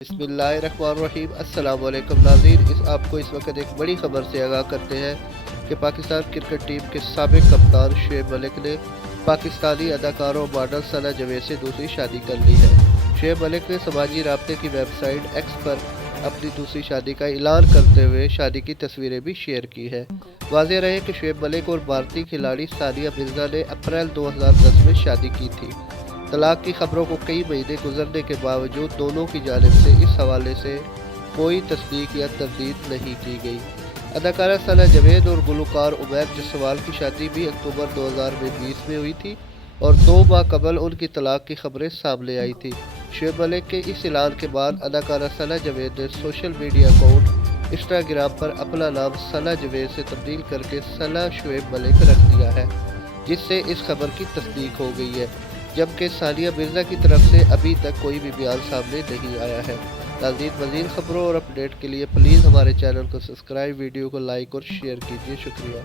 बिस्मिल्लाहिर्रहमानिर्रहीम। अस्सलाम वालेकुम नाज़रीन, आपको इस वक्त एक बड़ी खबर से आगाह करते हैं कि पाकिस्तान क्रिकेट टीम के साबिक कप्तान शुएब मलिक ने पाकिस्तानी अदाकार और मॉडल सना जवेद से दूसरी शादी कर ली है। शुएब मलिक ने समाजी राब्ते की वेबसाइट एक्स पर अपनी दूसरी शादी का ऐलान करते हुए शादी की तस्वीरें भी शेयर की है। वाज़ेह रहे कि शुएब मलिक और भारतीय खिलाड़ी सानिया मिर्जा ने अप्रैल 2010 में शादी की थी। तलाक की खबरों को कई महीने गुजरने के बावजूद दोनों की जानिब से इस हवाले से कोई तस्दीक या तरदीद नहीं की गई। अदाकारा सना जवेद और गुलकार उमैर जसवाल की शादी भी अक्टूबर 2020 में हुई थी और 2 माह कबल उनकी तलाक की खबरें सामने आई थी। शुएब मलिक के इस ऐलान के बाद अदाकारा सना जवेद ने सोशल मीडिया अकाउंट इंस्टाग्राम पर अपना नाम सना जवेद से तब्दील करके सना शुएब मलिक रख दिया है, जिससे इस खबर की तस्दीक हो गई है, जबकि सानिया मिर्जा की तरफ से अभी तक कोई भी बयान सामने नहीं आया है। नाज़रीन, मज़ीद खबरों और अपडेट के लिए प्लीज़ हमारे चैनल को सब्सक्राइब, वीडियो को लाइक और शेयर कीजिए। शुक्रिया।